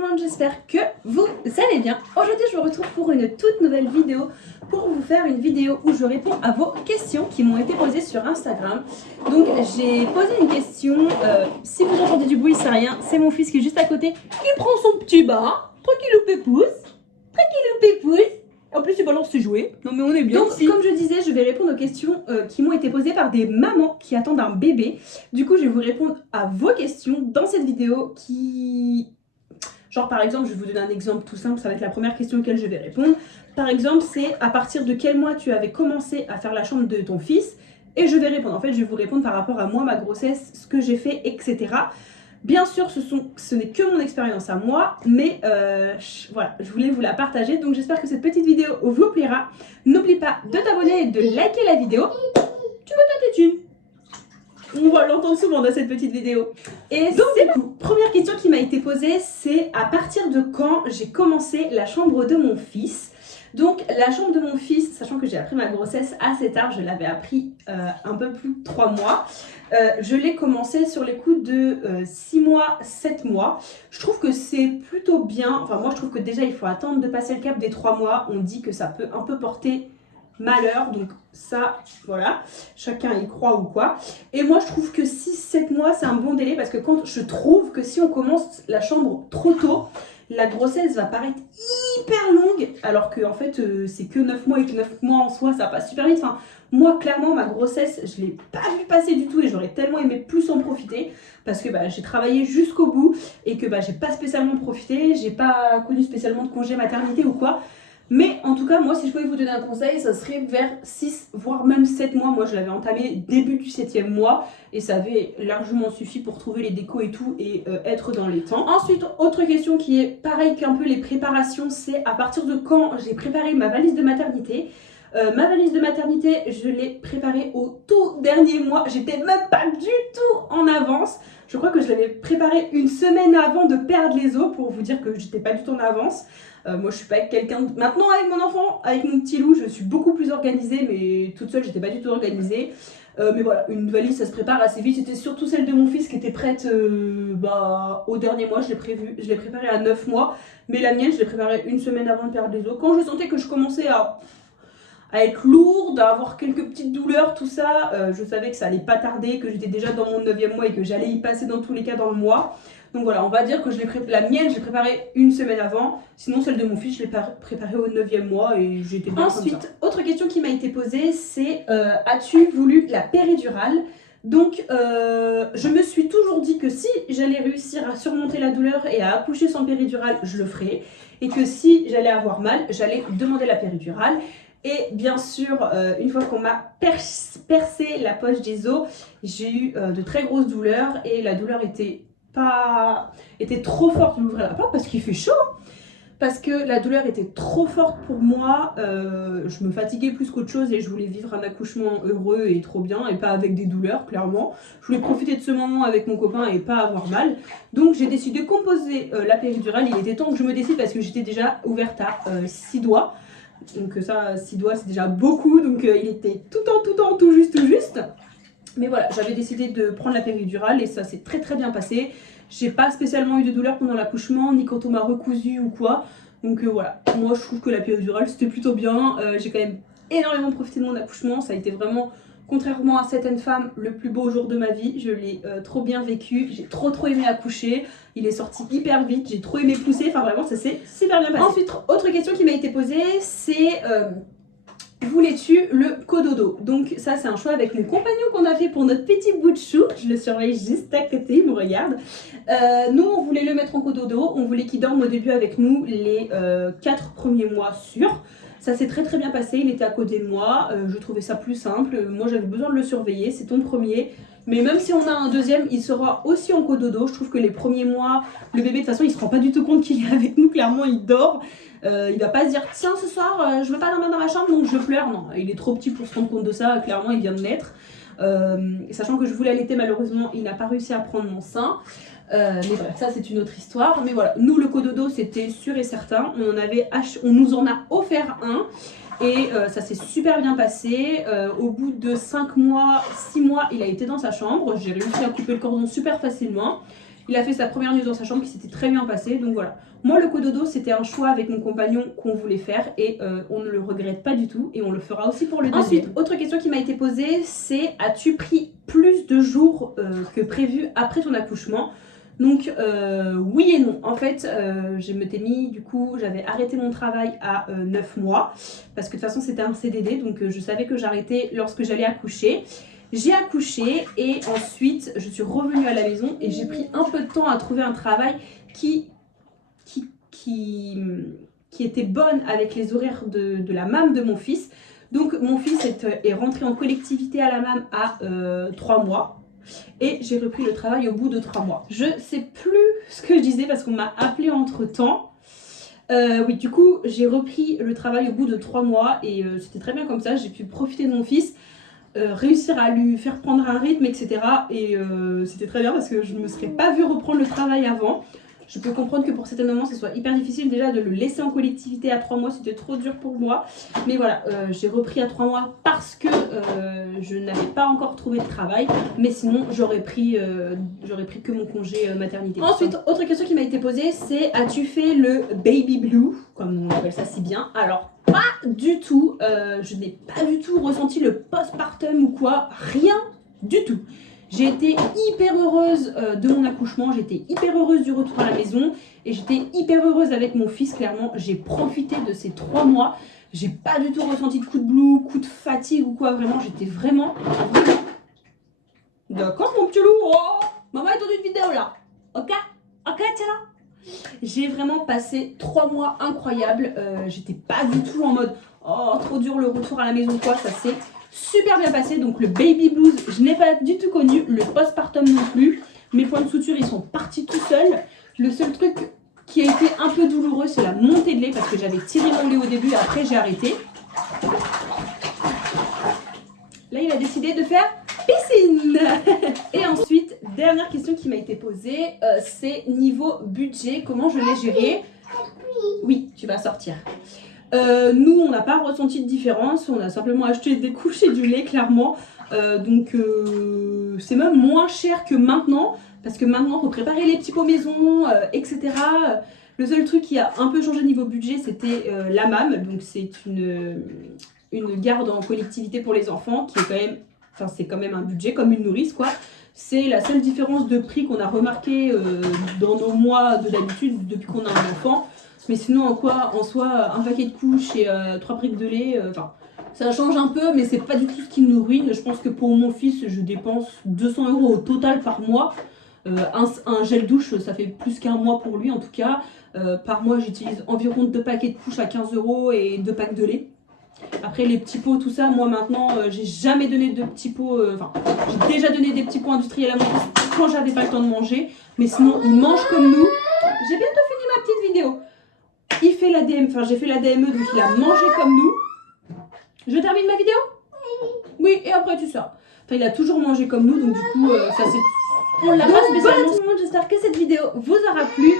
le monde, j'espère que vous allez bien. Aujourd'hui je vous retrouve pour une toute nouvelle vidéo, pour vous faire une vidéo où je réponds à vos questions qui m'ont été posées sur Instagram. Donc j'ai posé une question, si vous entendez du bruit c'est rien, c'est mon fils qui est juste à côté, qui prend son petit bain, tranquillou pépouze. En plus il balance ses jouets, non mais on est bien. Donc ici, comme je disais, je vais répondre aux questions qui m'ont été posées par des mamans qui attendent un bébé. Du coup je vais vous répondre à vos questions dans cette vidéo qui... Genre par exemple, je vais vous donner un exemple tout simple, ça va être la première question auquel je vais répondre. Par exemple, c'est à partir de quel mois tu avais commencé à faire la chambre de ton fils? Et je vais répondre, en fait je vais vous répondre par rapport à moi, ma grossesse, ce que j'ai fait, etc. Bien sûr, ce n'est que mon expérience à moi, mais voilà, je voulais vous la partager. Donc j'espère que cette petite vidéo vous plaira. N'oublie pas de t'abonner et de liker la vidéo. Tu veux ta tétine? On va l'entendre souvent dans cette petite vidéo. Et donc du coup, première question qui m'a été posée, c'est à partir de quand j'ai commencé la chambre de mon fils. Donc la chambre de mon fils, sachant que j'ai appris ma grossesse assez tard, je l'avais appris un peu plus de 3 mois. Je l'ai commencé sur les coups de 6 mois, 7 mois. Je trouve que c'est plutôt bien. Enfin moi je trouve que déjà il faut attendre de passer le cap des 3 mois. On dit que ça peut un peu porter malheur, donc ça voilà, chacun y croit ou quoi. Et moi je trouve que 6-7 mois c'est un bon délai, parce que quand je trouve que si on commence la chambre trop tôt, la grossesse va paraître hyper longue, alors que en fait c'est que 9 mois, et que 9 mois en soi ça passe super vite. Enfin, moi clairement ma grossesse je l'ai pas vu passer du tout, et j'aurais tellement aimé plus en profiter, parce que j'ai travaillé jusqu'au bout et que j'ai pas spécialement profité, j'ai pas connu spécialement de congé maternité ou quoi. Mais en tout cas, moi, si je pouvais vous donner un conseil, ça serait vers 6, voire même 7 mois. Moi, je l'avais entamé début du 7e mois et ça avait largement suffi pour trouver les décos et tout et être dans les temps. Ensuite, autre question qui est pareil qu'un peu les préparations, c'est à partir de quand j'ai préparé ma valise de maternité. Ma valise de maternité, je l'ai préparée au tout dernier mois. J'étais même pas du tout en avance. Je crois que je l'avais préparée une semaine avant de perdre les os, pour vous dire que j'étais pas du tout en avance. Moi je suis pas avec quelqu'un... Maintenant avec mon enfant, avec mon petit loup, je suis beaucoup plus organisée, mais toute seule j'étais pas du tout organisée. Mais voilà, une valise ça se prépare assez vite. C'était surtout celle de mon fils qui était prête au dernier mois. Je l'ai préparée à 9 mois, mais la mienne je l'ai préparée une semaine avant de perdre les os. Quand je sentais que je commençais à être lourde, à avoir quelques petites douleurs, tout ça, je savais que ça allait pas tarder, que j'étais déjà dans mon 9e mois et que j'allais y passer dans tous les cas dans le mois. Donc voilà, on va dire que la mienne, je l'ai préparée une semaine avant. Sinon, celle de mon fils, je l'ai préparée au 9e mois et j'étais bien. Ensuite, autre question qui m'a été posée, c'est as-tu voulu la péridurale? Donc, je me suis toujours dit que si j'allais réussir à surmonter la douleur et à accoucher sans péridurale, je le ferais. Et que si j'allais avoir mal, j'allais demander la péridurale. Et bien sûr, une fois qu'on m'a percé la poche des os, j'ai eu de très grosses douleurs et la douleur était trop forte pour m'ouvrir la porte parce qu'il fait chaud. Parce que la douleur était trop forte pour moi, je me fatiguais plus qu'autre chose et je voulais vivre un accouchement heureux et trop bien et pas avec des douleurs, clairement. Je voulais profiter de ce moment avec mon copain et pas avoir mal. Donc j'ai décidé de composer la péridurale. Il était temps que je me décide parce que j'étais déjà ouverte à 6 doigts. Donc ça, 6 doigts c'est déjà beaucoup, donc il était tout juste. Mais voilà, j'avais décidé de prendre la péridurale et ça s'est très bien passé. J'ai pas spécialement eu de douleur pendant l'accouchement, ni quand on m'a recousu ou quoi. Donc voilà, moi je trouve que la péridurale c'était plutôt bien. J'ai quand même énormément profité de mon accouchement, ça a été vraiment, contrairement à certaines femmes, le plus beau jour de ma vie. Je l'ai trop bien vécu, j'ai trop aimé accoucher. Il est sorti hyper vite, j'ai trop aimé pousser, enfin vraiment ça s'est super bien passé. Ensuite, autre question qui m'a été posée, c'est voulais-tu le cododo? Donc ça c'est un choix avec mon compagnon qu'on a fait pour notre petit bout de chou. Je le surveille juste à côté, il me regarde. Nous on voulait le mettre en cododo, on voulait qu'il dorme au début avec nous les 4 premiers mois sûrs. Ça s'est très bien passé, il était à côté de moi, je trouvais ça plus simple. Moi j'avais besoin de le surveiller, c'est ton premier. Mais même si on a un deuxième, il sera aussi en cododo. Je trouve que les premiers mois, le bébé de toute façon il se rend pas du tout compte qu'il est avec nous, clairement il dort. Il va pas se dire tiens ce soir je veux pas dormir dans ma chambre donc je pleure. Non, il est trop petit pour se rendre compte de ça, clairement il vient de naître. Sachant que je voulais allaiter, malheureusement il n'a pas réussi à prendre mon sein. Mais bref, ça c'est une autre histoire. Mais voilà, nous le cododo c'était sûr et certain. On nous en a offert un. Et ça s'est super bien passé. Au bout de 5 mois, 6 mois, il a été dans sa chambre. J'ai réussi à couper le cordon super facilement. Il a fait sa première nuit dans sa chambre qui s'était très bien passée. Donc voilà. Moi, le cododo, c'était un choix avec mon compagnon qu'on voulait faire et on ne le regrette pas du tout et on le fera aussi pour le deuxième. Ensuite, autre question qui m'a été posée, c'est as-tu pris plus de jours que prévu après ton accouchement? Donc oui et non. En fait, je m'étais mis, du coup, j'avais arrêté mon travail à 9 mois parce que de toute façon, c'était un CDD. Donc je savais que j'arrêtais lorsque j'allais accoucher. J'ai accouché et ensuite, je suis revenue à la maison et j'ai pris un peu de temps à trouver un travail qui était bonne avec les horaires de la MAM de mon fils. Donc mon fils est rentré en collectivité à la MAM à 3 mois. Et j'ai repris le travail au bout de 3 mois. Je sais plus ce que je disais parce qu'on m'a appelé entre temps. Oui, du coup, j'ai repris le travail au bout de 3 mois et c'était très bien comme ça. J'ai pu profiter de mon fils, réussir à lui faire prendre un rythme, etc. Et c'était très bien parce que je ne me serais pas vue reprendre le travail avant. Je peux comprendre que pour certains moments, ce soit hyper difficile déjà de le laisser en collectivité à 3 mois. C'était trop dur pour moi. Mais voilà, j'ai repris à 3 mois parce que je n'avais pas encore trouvé de travail. Mais sinon, j'aurais pris que mon congé maternité. Ensuite, autre question qui m'a été posée, c'est as-tu fait le baby blue, comme on appelle ça si bien? Alors, pas du tout. Je n'ai pas du tout ressenti le postpartum ou quoi. Rien du tout. J'ai été hyper heureuse de mon accouchement, j'étais hyper heureuse du retour à la maison et j'étais hyper heureuse avec mon fils, clairement. J'ai profité de ces 3 mois, j'ai pas du tout ressenti de coup de blues, coup de fatigue ou quoi, vraiment, j'étais vraiment... D'accord mon petit loup, oh, maman est dans une vidéo là, ok, tiens là. J'ai vraiment passé 3 mois incroyables, j'étais pas du tout en mode, oh trop dur le retour à la maison quoi, ça c'est... super bien passé, donc le baby blues je n'ai pas du tout connu, le postpartum non plus. Mes points de suture ils sont partis tout seuls. Le seul truc qui a été un peu douloureux c'est la montée de lait parce que j'avais tiré mon lait au début et après j'ai arrêté. Là il a décidé de faire piscine. Et ensuite, dernière question qui m'a été posée, c'est niveau budget, comment je l'ai géré? Oui, tu vas sortir. Nous, on n'a pas ressenti de différence, on a simplement acheté des couches et du lait, clairement. Donc, c'est même moins cher que maintenant, parce que maintenant, il faut préparer les petits pots maison, etc. Le seul truc qui a un peu changé niveau budget, c'était la MAM. Donc, c'est une garde en collectivité pour les enfants, qui est quand même, enfin, c'est quand même un budget, comme une nourrice, quoi. C'est la seule différence de prix qu'on a remarqué dans nos mois de d'habitude, depuis qu'on a un enfant. Mais sinon, en soi, un paquet de couches et 3 briques de lait, ça change un peu, mais c'est pas du tout ce qui nous ruine. Je pense que pour mon fils, je dépense 200 € au total par mois. Un gel douche, ça fait plus qu'un mois pour lui en tout cas. Par mois, j'utilise environ 2 paquets de couches à 15 € et 2 packs de lait. Après les petits pots, tout ça, moi maintenant, j'ai jamais donné de petits pots, j'ai déjà donné des petits pots industriels à mon fils quand j'avais pas le temps de manger. Mais sinon, il mange comme nous. J'ai bientôt fini ma petite vidéo. Il fait l'ADM, j'ai fait la DME, donc il a mangé comme nous. Je termine ma vidéo? Oui, et après tu sors. Il a toujours mangé comme nous, donc du coup, ça c'est... On l'a pas spécialement. Voilà tout le monde, j'espère que cette vidéo vous aura plu.